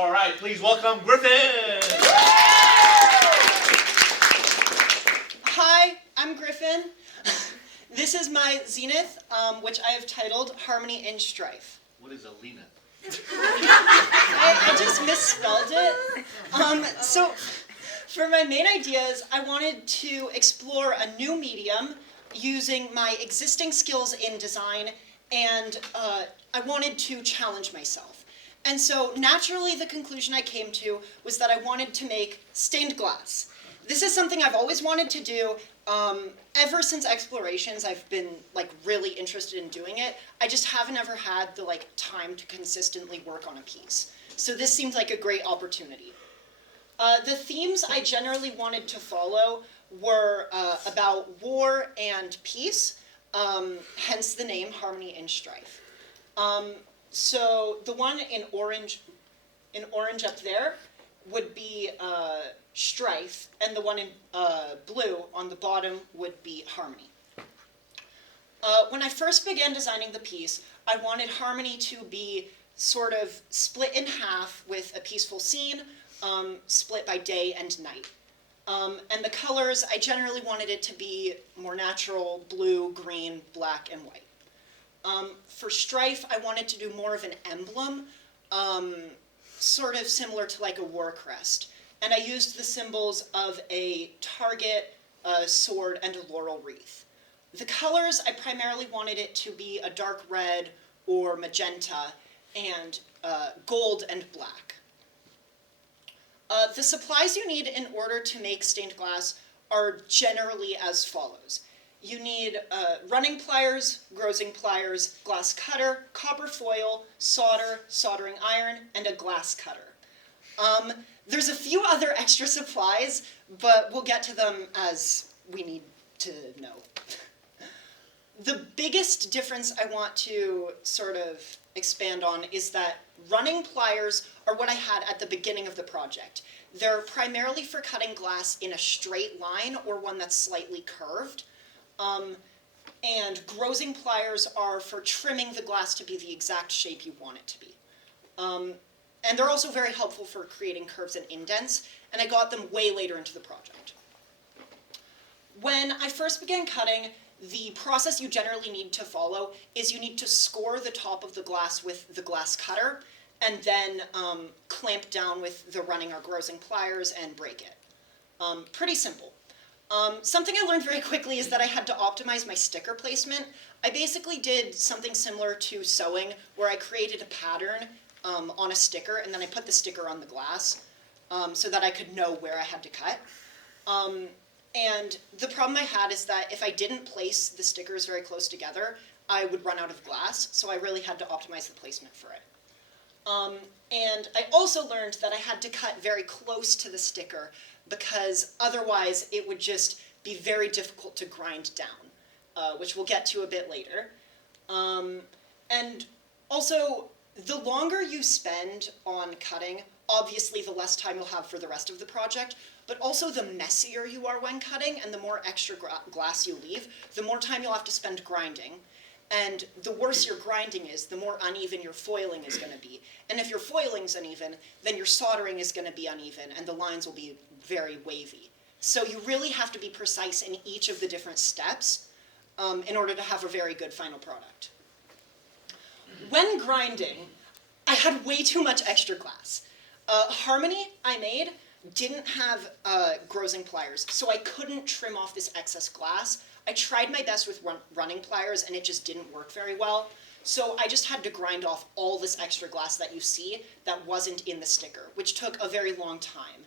All right, please welcome Griffin. Hi, I'm Griffin. This is my Zenith, which I have titled Harmony in Strife. What is a Zenith? I just misspelled it. So for my main ideas, I wanted to explore a new medium using my existing skills in design, and I wanted to challenge myself. And so naturally the conclusion I came to was that I wanted to make stained glass. This is something I've always wanted to do. Ever since Explorations, I've been really interested in doing it. I just haven't ever had the time to consistently work on a piece. So this seemed like a great opportunity. The themes I generally wanted to follow were about war and peace, hence the name Harmony in Strife. So the one in orange up there would be strife, and the one in blue on the bottom would be harmony. When I first began designing the piece, I wanted harmony to be sort of split in half with a peaceful scene, split by day and night. And the colors, I generally wanted it to be more natural: blue, green, black, and white. For strife, I wanted to do more of an emblem, sort of similar to a war crest. And I used the symbols of a target, a sword, and a laurel wreath. The colors, I primarily wanted it to be a dark red or magenta, and gold and black. The supplies you need in order to make stained glass are generally as follows. You need running pliers, grozing pliers, glass cutter, copper foil, solder, soldering iron, and a glass cutter. There's a few other extra supplies, but we'll get to them as we need to know. The biggest difference I want to sort of expand on is that running pliers are what I had at the beginning of the project. They're primarily for cutting glass in a straight line or one that's slightly curved. And grozing pliers are for trimming the glass to be the exact shape you want it to be. And they're also very helpful for creating curves and indents, and I got them way later into the project. When I first began cutting, the process you generally need to follow is you need to score the top of the glass with the glass cutter, and then clamp down with the running or grozing pliers and break it. Pretty simple. Something I learned very quickly is that I had to optimize my sticker placement. I basically did something similar to sewing, where I created a pattern on a sticker, and then I put the sticker on the glass so that I could know where I had to cut. And the problem I had is that if I didn't place the stickers very close together, I would run out of glass, so I really had to optimize the placement for it. And I also learned that I had to cut very close to the sticker, because otherwise it would just be very difficult to grind down, which we'll get to a bit later. And also, the longer you spend on cutting, obviously the less time you'll have for the rest of the project, but also the messier you are when cutting and the more extra glass you leave, the more time you'll have to spend grinding. And the worse your grinding is, the more uneven your foiling is going to be. And if your foiling's uneven, then your soldering is going to be uneven, and the lines will be very wavy. So you really have to be precise in each of the different steps in order to have a very good final product. When grinding, I had way too much extra glass. Harmony I made didn't have grozing pliers, so I couldn't trim off this excess glass. I tried my best with running pliers, and it just didn't work very well. So I just had to grind off all this extra glass that you see that wasn't in the sticker, which took a very long time.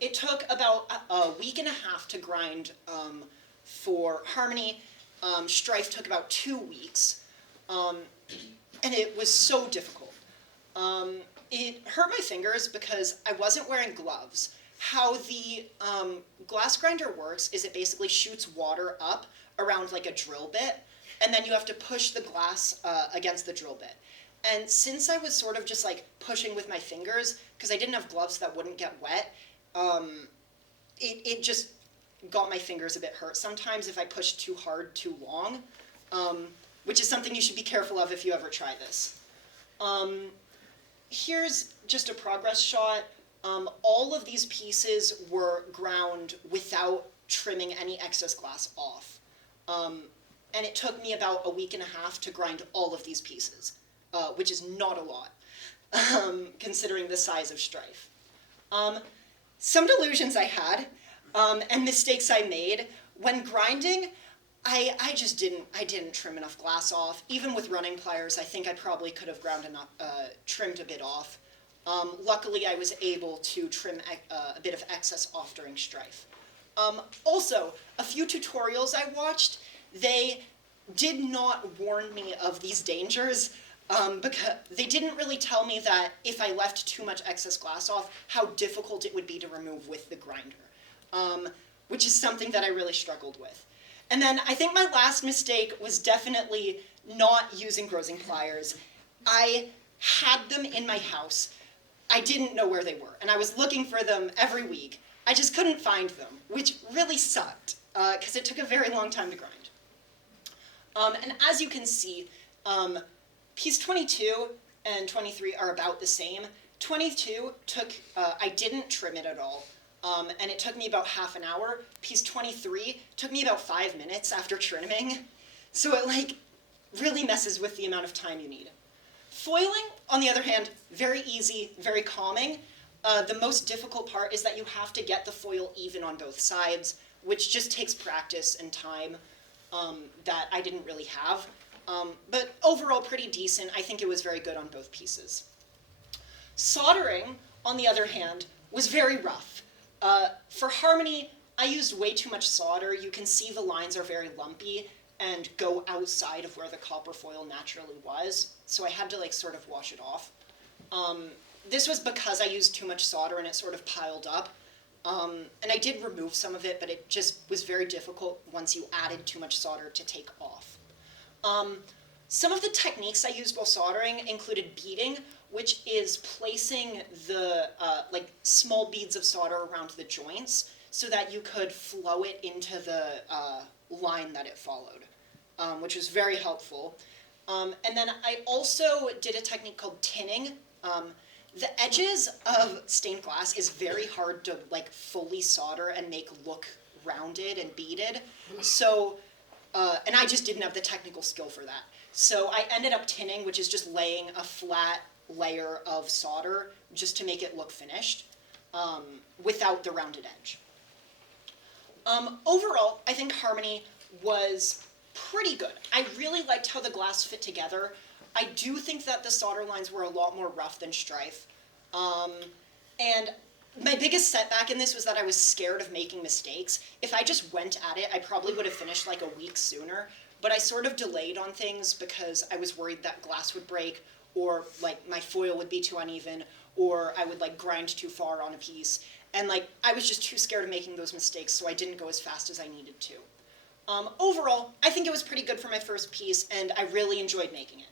It took about a week and a half to grind for Harmony. Strife took about 2 weeks, and it was so difficult. It hurt my fingers because I wasn't wearing gloves. How the glass grinder works is it basically shoots water up around like a drill bit, and then you have to push the glass against the drill bit. And since I was sort of just pushing with my fingers, because I didn't have gloves that wouldn't get wet, it just got my fingers a bit hurt sometimes if I pushed too hard too long, which is something you should be careful of if you ever try this. here's just a progress shot. All of these pieces were ground without trimming any excess glass off. And it took me about a week and a half to grind all of these pieces, which is not a lot, considering the size of Strife. Some delusions I had, and mistakes I made. When grinding, I just didn't trim enough glass off. Even with running pliers, I think I probably could have trimmed a bit off. Luckily, I was able to trim a bit of excess off during Strife. Also, a few tutorials I watched, they did not warn me of these dangers, because they didn't really tell me that if I left too much excess glass off, how difficult it would be to remove with the grinder, which is something that I really struggled with. And then I think my last mistake was definitely not using grosing pliers. I had them in my house. I didn't know where they were, and I was looking for them every week. I just couldn't find them, which really sucked, because it took a very long time to grind. And as you can see, piece 22 and 23 are about the same. 22 I didn't trim it at all, and it took me about half an hour. Piece 23 took me about 5 minutes after trimming, so it really messes with the amount of time you need. Foiling, on the other hand, very easy, very calming. The most difficult part is that you have to get the foil even on both sides, which just takes practice and time that I didn't really have. But overall pretty decent. I think it was very good on both pieces. Soldering, on the other hand, was very rough. For Harmony, I used way too much solder. You can see the lines are very lumpy and go outside of where the copper foil naturally was, so I had to sort of wash it off. This was because I used too much solder and it sort of piled up. And I did remove some of it, but it just was very difficult once you added too much solder to take off. Some of the techniques I used while soldering included beading, which is placing the small beads of solder around the joints so that you could flow it into the line that it followed, which was very helpful. And then I also did a technique called tinning. The edges of stained glass is very hard to fully solder and make look rounded and beaded. So, and I just didn't have the technical skill for that. So I ended up tinning, which is just laying a flat layer of solder just to make it look finished, without the rounded edge. Overall, I think Harmony was pretty good. I really liked how the glass fit together. I do think that the solder lines were a lot more rough than Strife. And my biggest setback in this was that I was scared of making mistakes. If I just went at it, I probably would have finished a week sooner, but I sort of delayed on things because I was worried that glass would break, or my foil would be too uneven, or I would grind too far on a piece. And I was just too scared of making those mistakes, so I didn't go as fast as I needed to. Overall, I think it was pretty good for my first piece, and I really enjoyed making it.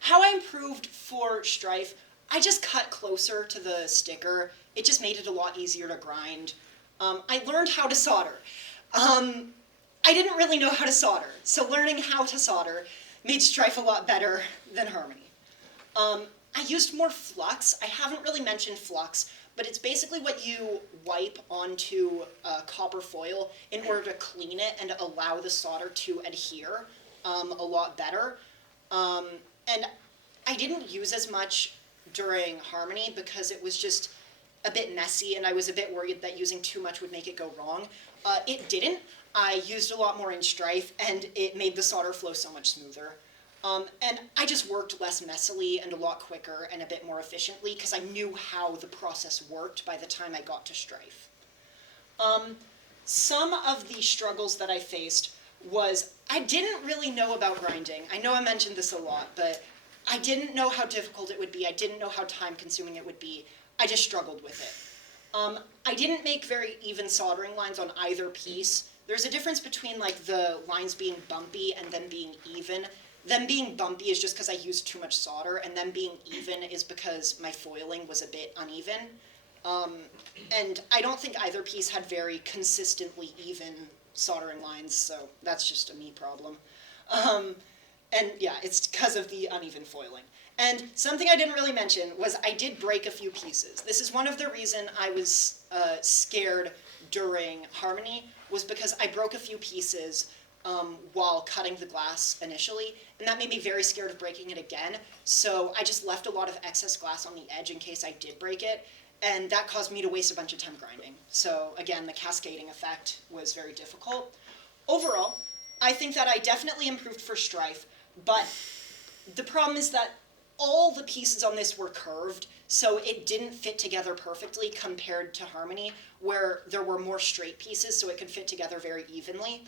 How I improved for Strife, I just cut closer to the sticker. It just made it a lot easier to grind. I learned how to solder. I didn't really know how to solder, so learning how to solder made Strife a lot better than Harmony. I used more flux. I haven't really mentioned flux, but it's basically what you wipe onto copper foil in order to clean it and allow the solder to adhere a lot better. And I didn't use as much during Harmony because it was just a bit messy, and I was a bit worried that using too much would make it go wrong. It didn't. I used a lot more in Strife, and it made the solder flow so much smoother. And I just worked less messily and a lot quicker and a bit more efficiently because I knew how the process worked by the time I got to Strife. Some of the struggles that I faced was I didn't really know about grinding. I know I mentioned this a lot, but I didn't know how difficult it would be. I didn't know how time-consuming it would be. I just struggled with it. I didn't make very even soldering lines on either piece. There's a difference between the lines being bumpy and them being even. Them being bumpy is just because I used too much solder, and them being even is because my foiling was a bit uneven. And I don't think either piece had very consistently even soldering lines, so that's just a me problem. And yeah, it's because of the uneven foiling. And something I didn't really mention was I did break a few pieces. This is one of the reasons I was scared during Harmony, was because I broke a few pieces while cutting the glass initially, and that made me very scared of breaking it again. So I just left a lot of excess glass on the edge in case I did break it, and that caused me to waste a bunch of time grinding. So again, the cascading effect was very difficult. Overall, I think that I definitely improved for Strife, but the problem is that all the pieces on this were curved, so it didn't fit together perfectly compared to Harmony, where there were more straight pieces, so it could fit together very evenly,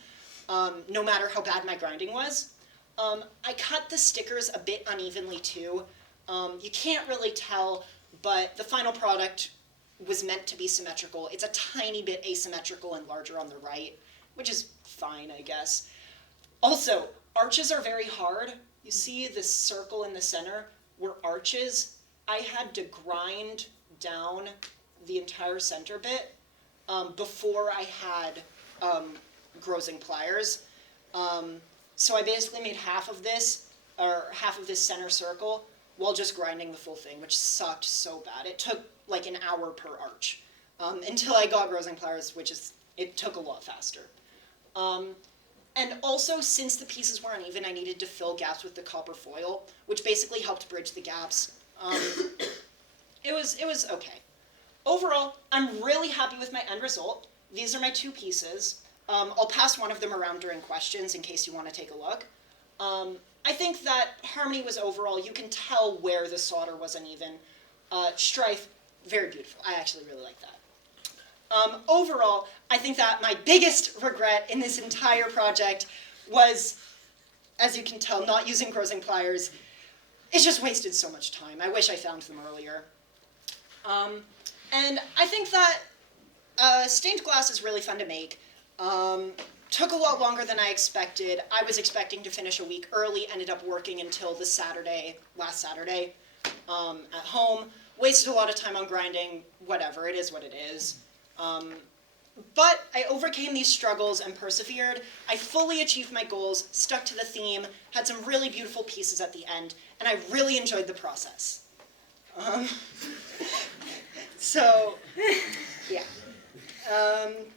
no matter how bad my grinding was. I cut the stickers a bit unevenly too. You can't really tell, but the final product was meant to be symmetrical. It's a tiny bit asymmetrical and larger on the right, which is fine, I guess. Also, arches are very hard. You see this circle in the center were arches. I had to grind down the entire center bit before I had grosing pliers. So I basically made half of this center circle while just grinding the full thing, which sucked so bad. It took like an hour per arch until I got grosing pliers, it took a lot faster. And also, since the pieces were uneven, I needed to fill gaps with the copper foil, which basically helped bridge the gaps. It was okay. Overall, I'm really happy with my end result. These are my two pieces. I'll pass one of them around during questions in case you want to take a look. I think that Harmony was overall, you can tell where the solder was uneven. Strife, very beautiful. I actually really like that. Overall, I think that my biggest regret in this entire project was, as you can tell, not using grosing pliers. It just wasted so much time. I wish I found them earlier. And I think that stained glass is really fun to make. Took a lot longer than I expected. I was expecting to finish a week early, ended up working until last Saturday, at home. Wasted a lot of time on grinding, whatever, it is what it is. But I overcame these struggles and persevered. I fully achieved my goals, stuck to the theme, had some really beautiful pieces at the end, and I really enjoyed the process. So, yeah.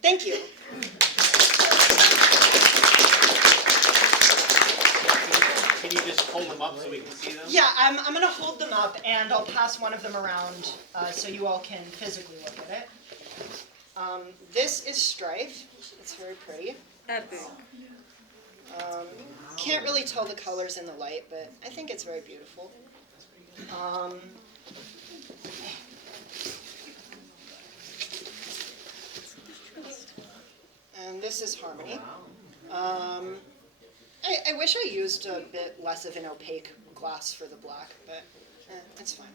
Thank you. Can you just hold them up so we can see them? Yeah, I'm going to hold them up, and I'll pass one of them around so you all can physically look at it. This is Strife. It's very pretty. Can't really tell the colors in the light, but I think it's very beautiful. And this is Harmony. I wish I used a bit less of an opaque glass for the black, but it's fine.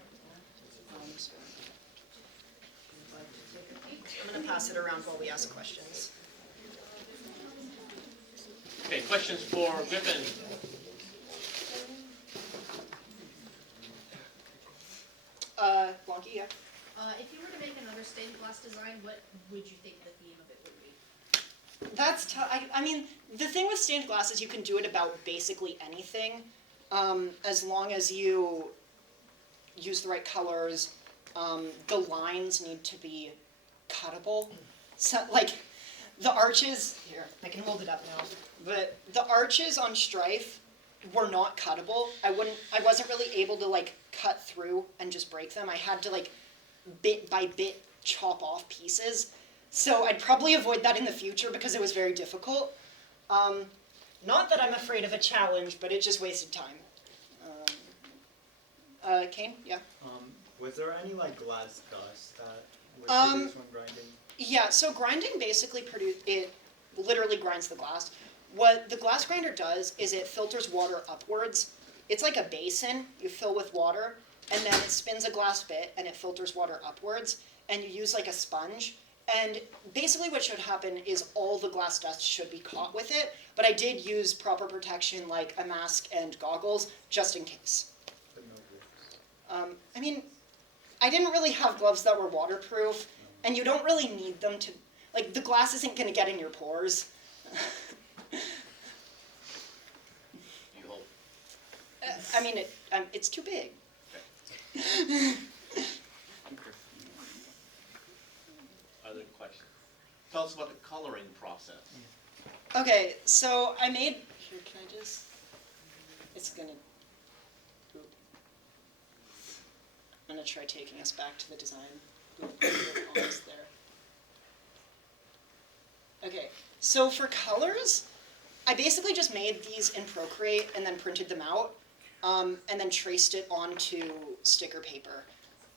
I'm going to pass it around while we ask questions. Okay, questions for Griffin? Wonky, yeah. If you were to make another stained glass design, what would you think the theme of it would be? That's tough. I mean, the thing with stained glass is you can do it about basically anything, as long as you use the right colors. The lines need to be cuttable. So, like, the arches, here, I can hold it up now, but the arches on Strife were not cuttable. I wasn't really able to, like, cut through and just break them. I had to, like, bit by bit chop off pieces. So I'd probably avoid that in the future because it was very difficult. Not that I'm afraid of a challenge, but it just wasted time. Kane, yeah? Was there any like glass dust that was produced when grinding? Yeah, so grinding basically literally grinds the glass. What the glass grinder does is it filters water upwards. It's like a basin you fill with water, and then it spins a glass bit and it filters water upwards, and you use like a sponge. And basically what should happen is all the glass dust should be caught with it, but I did use proper protection like a mask and goggles just in case. But no gloves. I mean, I didn't really have gloves that were waterproof, and you don't really need them to, like, the glass isn't going to get in your pores. You hope. I mean, it's too big. Other questions? Tell us about the coloring process. Okay, so I made, here, can I just, it's gonna, oop. I'm gonna try taking us back to the design. Oop, almost there. Okay, so for colors, I basically just made these in Procreate and then printed them out, and then traced it onto sticker paper.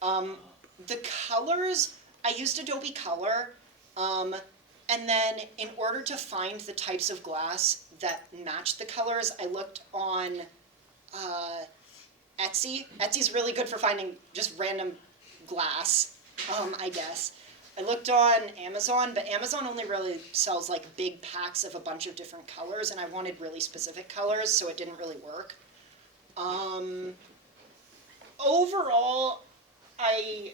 The colors, I used Adobe Color, and then in order to find the types of glass that matched the colors, I looked on Etsy. Etsy's really good for finding just random glass, I guess. I looked on Amazon, but Amazon only really sells like big packs of a bunch of different colors, and I wanted really specific colors, so it didn't really work. Overall, I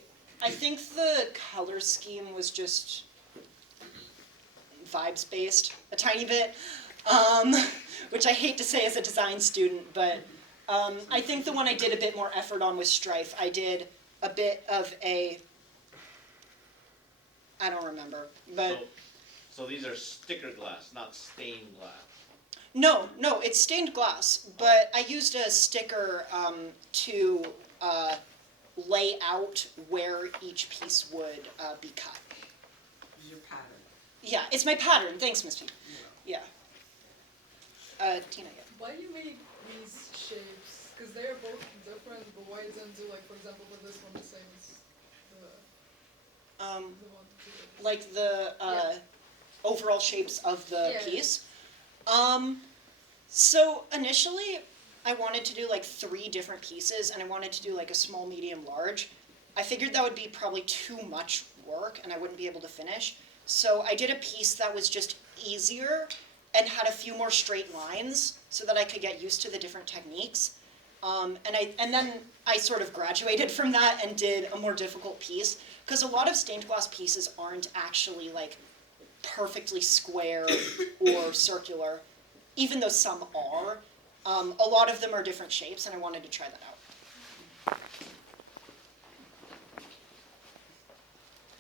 think the color scheme was just vibes based a tiny bit, which I hate to say as a design student, but I think the one I did a bit more effort on was Strife. I did a bit of a, I don't remember, but So these are sticker glass, not stained glass. no, it's stained glass, but I used a sticker to lay out where each piece would be cut. Your pattern. Yeah, it's my pattern. Thanks, Miss P. Yeah. Tina, yeah. Why you made these shapes? Because they're both different, but why didn't do, like, for example, with this one the same as the one to Like the overall shapes of the Yeah. piece. So initially, I wanted to do like 3 different pieces, and I wanted to do like a small, medium, large. I figured that would be probably too much work, and I wouldn't be able to finish. So I did a piece that was just easier and had a few more straight lines, so that I could get used to the different techniques. And then I sort of graduated from that and did a more difficult piece, because a lot of stained glass pieces aren't actually like perfectly square or circular, even though some are. A lot of them are different shapes, and I wanted to try that out.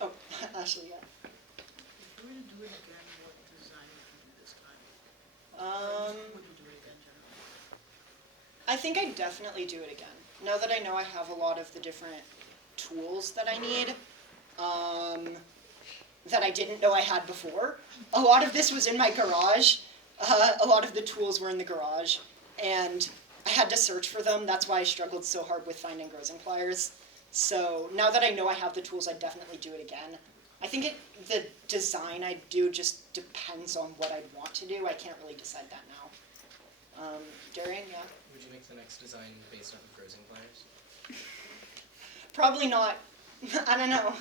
Oh, Ashley, yeah. If you were to do it again, what design would you do this time? Would you do it again generally? I think I'd definitely do it again. Now that I know I have a lot of the different tools that I need, that I didn't know I had before. A lot of this was in my garage. A lot of the tools were in the garage, and I had to search for them. That's why I struggled so hard with finding grosing pliers. So now that I know I have the tools, I'd definitely do it again. I think the design I'd do just depends on what I'd want to do. I can't really decide that now. Darian, yeah? Would you make the next design based on grosing pliers? Probably not. I don't know.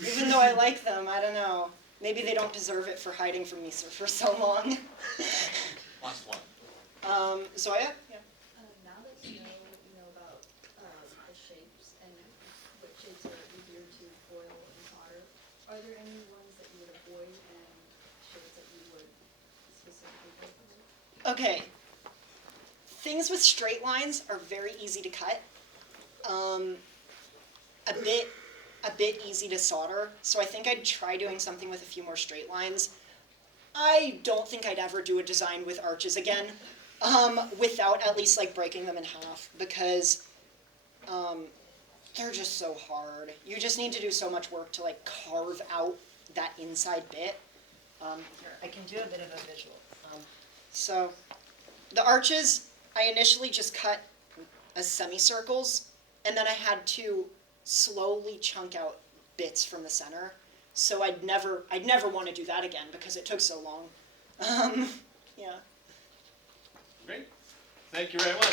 Even though I like them, I don't know. Maybe they don't deserve it for hiding from me for so long. Last one. Zoya? Yeah. Now that you know about the shapes and what shapes are easier to foil and solder, are there any ones that you would avoid and shapes that you would specifically go for? Okay. Things with straight lines are very easy to cut. A bit easy to solder, so I think I'd try doing something with a few more straight lines. I don't think I'd ever do a design with arches again, without at least like breaking them in half, because they're just so hard. You just need to do so much work to like carve out that inside bit. Here, I can do a bit of a visual. So the arches, I initially just cut as semicircles, and then I had to slowly chunk out bits from the center. So I'd never want to do that again because it took so long. Yeah. Great. Thank you very much.